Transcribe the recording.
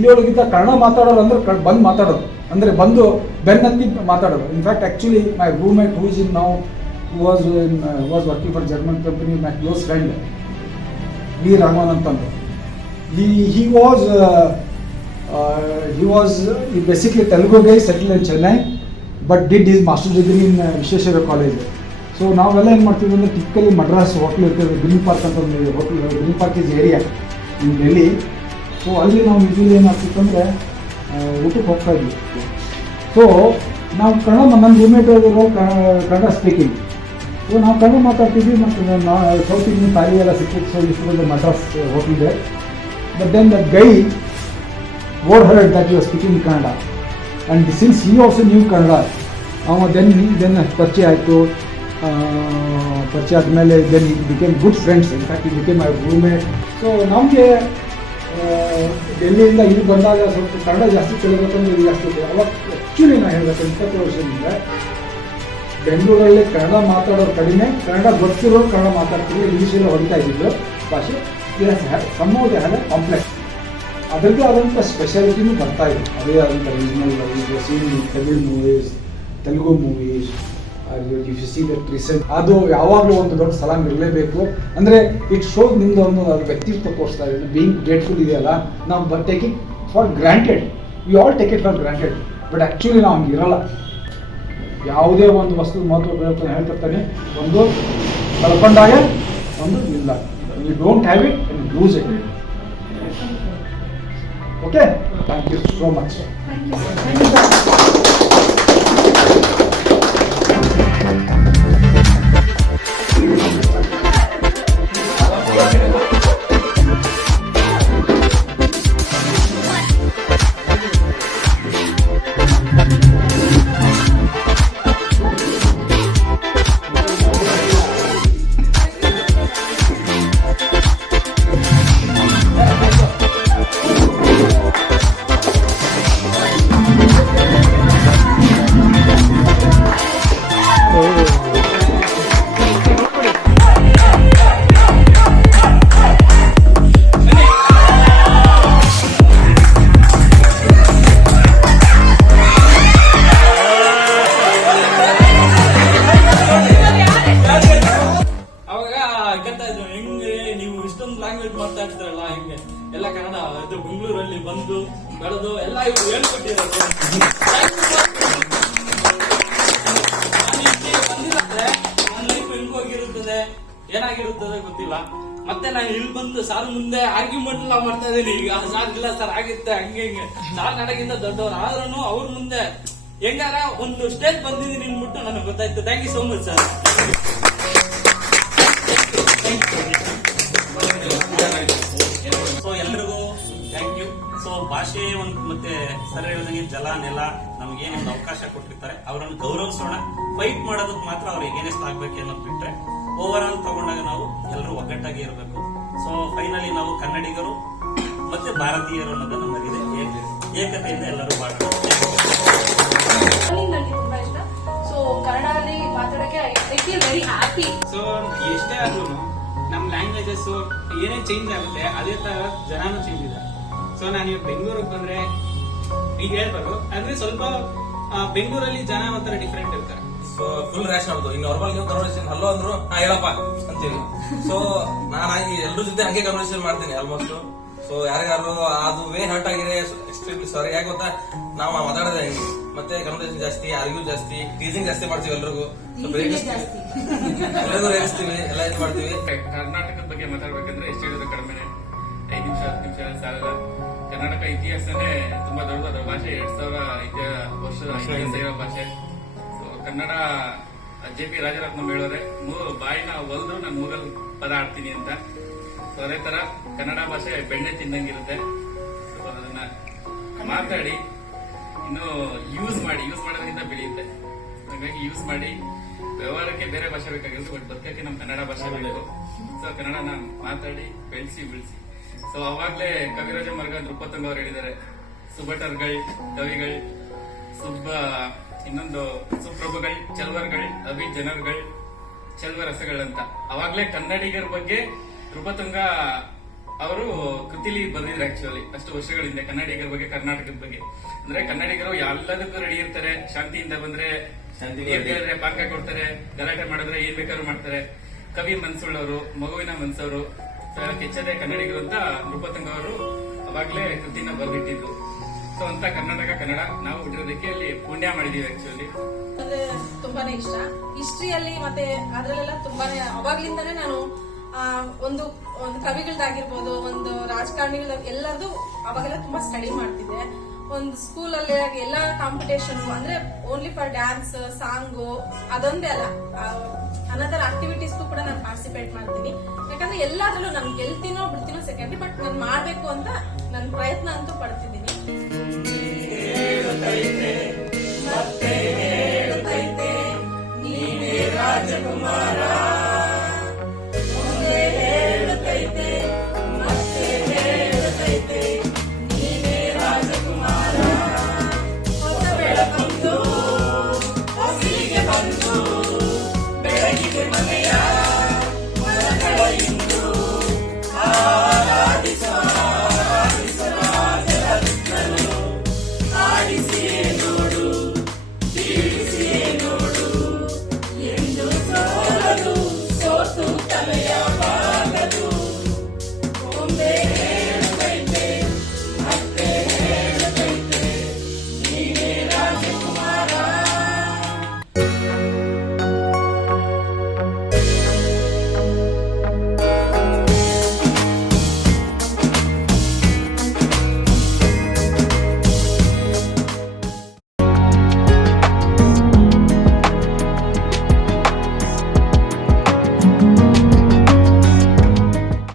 ಇಲ್ಲಿಯೊಳಗಿದ್ದ ಕನ್ನಡ ಮಾತಾಡೋರು ಅಂದ್ರೆ ಬಂದು ಮಾತಾಡೋರು, ಅಂದರೆ ಬಂದು ಬೆನ್ನತ್ತಿ ಮಾತಾಡೋರು. In fact actually my roommate who is in now was working for German company, my close friend V Raman ಅಂತಂದು. He was basically Telugu guy settled in Chennai, but did his master's degree in Visheshwara College. So ನಾವೆಲ್ಲ ಏನು ಮಾಡ್ತೀವಿ ಅಂದರೆ typically Madras hotel ಇರ್ತೇವೆ, green park ಅಂತ ಒಂದು hotel, green park is area in Delhi. So ಅಲ್ಲಿ ನಾವು ಯೂಶ್ವಲಿ ಏನಾಗ್ತಿತ್ತು ಅಂದರೆ ಊಟಕ್ಕೆ ಹೋಗ್ತಾ ಇದ್ವಿ. ಸೊ ನಾವು ಕನ್ನಡ, ನನ್ನ ರೂಮ್ಮೇಟ್ ಕನ್ನಡ ಸ್ಪೀಕಿಂಗ್. ಸೊ ನಾವು ಕನ್ನಡ ಮಾತಾಡ್ತಿದ್ವಿ, ಮತ್ತು ಸೌತ್ ಇಂಡಿಯನ್ ತಾಯಿ ಎಲ್ಲ ಸಿಕ್ಕಿತ್ತು. ಸೊ ಇಷ್ಟು ಬಂದು ಮಡ್ರಾಸ್ ಹೋಟ್ಲ್ ಇದೆ. But then that guy overheard that he was speaking Kannada, and since he also knew Kannada, then ಪರಿಚಯ ಆಯಿತು. ಪರಿಚಯ ಆದಮೇಲೆ then he became good friends. In fact, he became my roommate. So ನಮಗೆ ಡೆಲ್ಲಿಯಿಂದ ಇಲ್ಲಿ ಬಂದಾಗ ಸ್ವಲ್ಪ ಕನ್ನಡ ಜಾಸ್ತಿ ಕಲಿಬೇಕಂದ್ರೆ ಇದು ಜಾಸ್ತಿ ಇದೆ. ಅವಾಗ ಆ್ಯಕ್ಚುಲಿ ನಾನು ಹೇಳಬೇಕು, 20 ವರ್ಷದಿಂದ ಬೆಂಗಳೂರಲ್ಲಿ ಕನ್ನಡ ಮಾತಾಡೋರು ಕಡಿಮೆ, ಕನ್ನಡ ಗೊತ್ತಿರೋರು ಕನ್ನಡ ಮಾತಾಡ್ತಿದ್ರು, ಇಂಗ್ಲೀಷಲ್ಲಿ ಹೊಡಿತಾ ಇದ್ದಿದ್ದು ಭಾಷೆ. Some they have a complex, ಅದರದ್ದು ಆದಂಥ ಸ್ಪೆಷಾಲಿಟಿನೂ ಬರ್ತಾ ಇದೆ. ಅದೇ ಆದಂಥ regional scene Tamil movies, Telugu movies, if you see that recent, ಅದು ಯಾವಾಗಲೂ ಒಂದು ದೊಡ್ಡ ಸಲಾಮ್ ಇರಲೇಬೇಕು. ಅಂದರೆ ಇಟ್ ಶೋಸ್ ನಿಮ್ಮದು ಒಂದು ಅದು ವ್ಯಕ್ತಿತ್ವ ತೋರಿಸ್ತಾ ಇದೆ. ಬೀಯಿಂಗ್ ಗ್ರೇಟ್ಫುಲ್ ಇದೆಯಲ್ಲ, ನಾವು take it for granted, we all take it for granted, but actually ನಾವು ಹಂಗೆ ಇರೋಲ್ಲ. ಯಾವುದೇ ಒಂದು ವಸ್ತು ಮಹತ್ವ ಹೇಳ್ತಿರ್ತಾನೆ, ಒಂದು ಕಳ್ಕೊಂಡಾಗ ಒಂದು ಇಲ್ಲ. You don't have it and you lose it. Okay? Thank you so much. Thank you, sir. Thank you, sir. Language ಮಾತಾಡ್ತಾರಲ್ಲ, ಹಿಂಗೆ ಎಲ್ಲ ಕನ್ನಡ ಇದು ಬೆಂಗಳೂರಲ್ಲಿ ಬಂದು ಬೆಳೆದು ಎಲ್ಲ ಇವರು ಹೇಳ್ಕೊಟ್ಟಿರೋದು. ಬಂದಿದ್ರೆ ನನ್ನ ಲೈಫ್ ಹೆಂಗೋಗಿರುತ್ತದೆ, ಏನಾಗಿರುತ್ತದೆ ಗೊತ್ತಿಲ್ಲ. ಮತ್ತೆ ನಾನು ಇಲ್ಲಿ ಬಂದು ಸಾರ್ ಮುಂದೆ ಆರ್ಗ್ಯುಮೆಂಟ್ ಎಲ್ಲ ಮಾಡ್ತಾ ಇದ್ದೀನಿ. ಈಗ ಸಾರ್ ಇಲ್ಲ ಸರ್ ಆಗಿತ್ತೆ ಹಂಗೆ ಹಿಂಗೆ, ಸಾರ್ ನನಗಿಂತ ದೊಡ್ಡವ್ರು ಆದ್ರೂ ಅವ್ರ ಮುಂದೆ ಹೆಂಗಾರ ಒಂದು ಸ್ಟೇಜ್ ಬಂದಿದ್ದೀನಿ ಅಂದ್ಬಿಟ್ಟು ನನಗೆ ಗೊತ್ತಾಯ್ತು. Thank you so much sir. So ಎಲ್ರಿಗೂ ಥ್ಯಾಂಕ್ ಯು. ಸೊ ಭಾಷೆ ಒಂದು ಮತ್ತೆ ಸರ್ ಹೇಳಿದಂಗೆ ಜಲ ನೆಲ ನಮ್ಗೇನೊಂದು ಅವಕಾಶ ಕೊಟ್ಟಿರ್ತಾರೆ, ಅವರನ್ನು ಗೌರವಿಸೋಣ. ಫೈಟ್ ಮಾಡೋದಕ್ಕೆ ಮಾತ್ರ ಅವ್ರಿಗೆ ಏನೆಸ್ಟ್ ಆಗ್ಬೇಕು ಅನ್ನೋದು ಬಿಟ್ರೆ ಓವರ್ ಆಲ್ ತಗೊಂಡಾಗ ನಾವು ಎಲ್ಲರೂ ಒಗ್ಗಟ್ಟಾಗಿ ಇರಬೇಕು. ಸೊ ಫೈನಲಿ ನಾವು ಕನ್ನಡಿಗರು ಮತ್ತೆ ಭಾರತೀಯರು ಅನ್ನೋದನ್ನು ಮರಿದೆ ಏಕತೆಯಿಂದ ಎಲ್ಲರೂ ಮಾಡೋಣ. ನನಗೆ ತುಂಬಾ ಇಷ್ಟ. ಸೊ ಕನ್ನಡದಲ್ಲಿ ಮಾತಾಡಕ್ಕೆ I feel very happy. So ಎಷ್ಟೇ ಆದ್ರೂ ನಮ್ ಲ್ಯಾಂಗ್ವೇಜಸ್ ಏನೇ ಚೇಂಜ್ ಆಗುತ್ತೆ, ಅದೇ ತರ ಜನನೂ ಚೇಂಜ್ ಇದೆ. ಸೊ ನಾನು ಇವಾಗ ಬೆಂಗಳೂರಿಗೆ ಬಂದ್ರೆ ಈಗ ಹೇಳ್ಬಾರ್ದು, ಅಂದ್ರೆ ಸ್ವಲ್ಪ ಬೆಂಗಳೂರಲ್ಲಿ ಜನ ಒಂಥರ ಡಿಫ್ರೆಂಟ್ ಇರ್ತಾರೆ. ಸೊ ಫುಲ್ ರ್ಯಾಶ್ ಮಾಡೋದು. ಇನ್ನು ನಾರ್ಮಲ್ ನೀವು ಕನ್ವರ್ಸೇಷನ್ ಹಲೋ ಅಂದ್ರು ಹೇಳಪ್ಪ ಅಂತೀವಿ. ಸೊ ನಾನು ಎಲ್ಲರ ಜೊತೆ ಹಂಗೆ ಕನ್ವರ್ಸೇಷನ್ ಮಾಡ್ತೀನಿ ಆಲ್ಮೋಸ್ಟ್. ಸೊ ಯಾರಿಗಾರು ಅದು ವೇ ಹರ್ಟ್ ಆಗಿದೆ ಎಕ್ಸ್ಟ್ರೀಮ್ಲಿ ಸಾರಿ. ಯಾಕೆ ಗೊತ್ತಾ, ನಾವು ಮಾತಾಡೋದೇ ಹೆಂಗೆ, ಮತ್ತೆ ಕನ್ವರ್ಸೇಷನ್ ಜಾಸ್ತಿ, ಆರ್ಗ್ಯೂ ಜಾಸ್ತಿ, ಟೀಸಿಂಗ್ ಜಾಸ್ತಿ ಮಾಡ್ತೀವಿ ಎಲ್ರಿಗೂ. ಎಲ್ಲರಿಗೂ ರೇಗಿಸ್ತೀವಿ, ಎಲ್ಲ ಇದು ಮಾಡ್ತೀವಿ. ಕರ್ನಾಟಕದ ಬಗ್ಗೆ ಮಾತಾಡ್ಬೇಕಂದ್ರೆ ಎಷ್ಟು ಹೇಳಿದ್ರು ಕಡಿಮೆ, 5 ನಿಮಿಷ 10 ನಿಮಿಷ ಸಾಲಲ್ಲ. ಕರ್ನಾಟಕ ಇತಿಹಾಸನೇ ತುಂಬಾ ದೊಡ್ಡದಾದ ಭಾಷೆ, 2000 ವರ್ಷದ ಇತಿಹಾಸ ಇರೋ ಭಾಷೆ. ಸೊ ಕನ್ನಡ JP ರಾಜರತ್ನಂ ಹೇಳೋರೆ, ಬಾಯಿನ ಒಲ್ದು ನಾನು ಮೂಗಲ್ ಪದ ಆಡ್ತೀನಿ ಅಂತ. ಸೊ ಅದೇ ತರ ಕನ್ನಡ ಭಾಷೆ ಬೆಣ್ಣೆ ತಿನ್ನಂಗಿರುತ್ತೆ. ಸೊ ಅದನ್ನ ಮಾತಾಡಿ ಇನ್ನು ಯೂಸ್ ಮಾಡೋದ್ರಿಂದ ಬೆಳೆಯುತ್ತೆ. ಹಾಗಾಗಿ ಯೂಸ್ ಮಾಡಿ, ವ್ಯವಹಾರಕ್ಕೆ ಬೇರೆ ಭಾಷೆ ಬೇಕಾಗಿರುತ್ತೆ, ಬಟ್ ಬದುಕಕ್ಕೆ ನಮ್ ಕನ್ನಡ ಭಾಷೆ ಬೇಕು. ಸೊ ಕನ್ನಡನ ಮಾತಾಡಿ ಬೆಳೆಸಿ. ಸೊ ಅವಾಗ್ಲೇ ಕವಿರಾಜ ಮರ್ಗ ನೃಪತುಂಗ ಅವರು ಹೇಳಿದ್ದಾರೆ, ಸುಭಟರ್ಗಳ್ ಕವಿಗಳ್ ಇನ್ನೊಂದು ಸುಪ್ರಭುಗಳ್ ಚಲ್ವರ್ಗಳ್ ಅಭಿಜನರ್ಗಳ್ ಚೆಲ್ವ ರಸಗಳಂತ. ಅವಾಗ್ಲೇ ಕನ್ನಡಿಗರ ಬಗ್ಗೆ ನೃಪತುಂಗ ಅವರು ಕೃತಿಲಿ ಬರೆದಿದ್ರು ಆಕ್ಚುಲಿ ಅಷ್ಟು ವರ್ಷಗಳಿಂದ ಕನ್ನಡಿಗರ ಬಗ್ಗೆ, ಕರ್ನಾಟಕದ ಬಗ್ಗೆ. ಅಂದ್ರೆ ಕನ್ನಡಿಗರು ಎಲ್ಲದಕ್ಕೂ ರೆಡಿ ಇರ್ತಾರೆ. ಶಾಂತಿಯಿಂದ ಬಂದ್ರೆ ಏನ್ ಹೇಳಿದ್ರೆ ಪಾಕ ಕೊಡ್ತಾರೆ, ಗಲಾಟೆ ಮಾಡಿದ್ರೆ ಏನ್ ಬೇಕಾದ್ರೂ ಮಾಡ್ತಾರೆ. ಕವಿ ಮನ್ಸುಳ್ಳವರು, ಮಗುವಿನ ಮನ್ಸವರು, ಕೆಚ್ಚದೆ ಕನ್ನಡಿಗರು ಅಂತ ನೃಪತಂಗ ಅವರು ಅವಾಗ್ಲೇ ಕೃತಿನ ಬರೆದಿಟ್ಟಿದ್ರು. ಸೊ ಅಂತ ಕರ್ನಾಟಕ ಕನ್ನಡ ನಾವು ಹುಟ್ಟಿರೋದಕ್ಕೆ ಅಲ್ಲಿ ಪುಣ್ಯ ಮಾಡಿದೀವಿ ಆಕ್ಚುಲಿ. ಅಂದ್ರೆ ತುಂಬಾನೇ ಇಷ್ಟ. ಹಿಸ್ಟ್ರಿಯಲ್ಲಿ ಮತ್ತೆ ಅದ್ರಲ್ಲೆಲ್ಲ ತುಂಬಾನೇ ಅವಾಗ್ಲಿಂದಾನೇ ನಾನು ಒಂದು ಕವಿಗಳದಾಗಿರ್ಬೋದು, ಒಂದು ರಾಜಕಾರಣಿಗಳ ಎಲ್ಲರದು ಅವಾಗೆಲ್ಲ ತುಂಬಾ ಸ್ಟಡಿ ಮಾಡ್ತಿದ್ದೆ. ಒಂದು ಸ್ಕೂಲಲ್ಲಿ ಎಲ್ಲ ಕಾಂಪಿಟೇಷನ್ ಅಂದ್ರೆ ಓನ್ಲಿ ಫಾರ್ ಡ್ಯಾನ್ಸ್, ಸಾಂಗು ಅದೊಂದೇ ಅಲ್ಲ, ಅನದರ್ ಆಕ್ಟಿವಿಟೀಸ್ಗೂ ಕೂಡ ನಾನು ಪಾರ್ಟಿಸಿಪೇಟ್ ಮಾಡ್ತೀನಿ. ಯಾಕಂದ್ರೆ ಎಲ್ಲಾದ್ರಲ್ಲೂ ನಾನು ಗೆಲ್ತೀನೋ ಬಿಡ್ತೀನೋ ಸೆಕೆಂಡ್ರಿ, ಬಟ್ ನಾನು ಮಾಡ್ಬೇಕು ಅಂತ ನನ್ನ ಪ್ರಯತ್ನ ಅಂತೂ ಪಡ್ತಿದ್ದೀನಿ.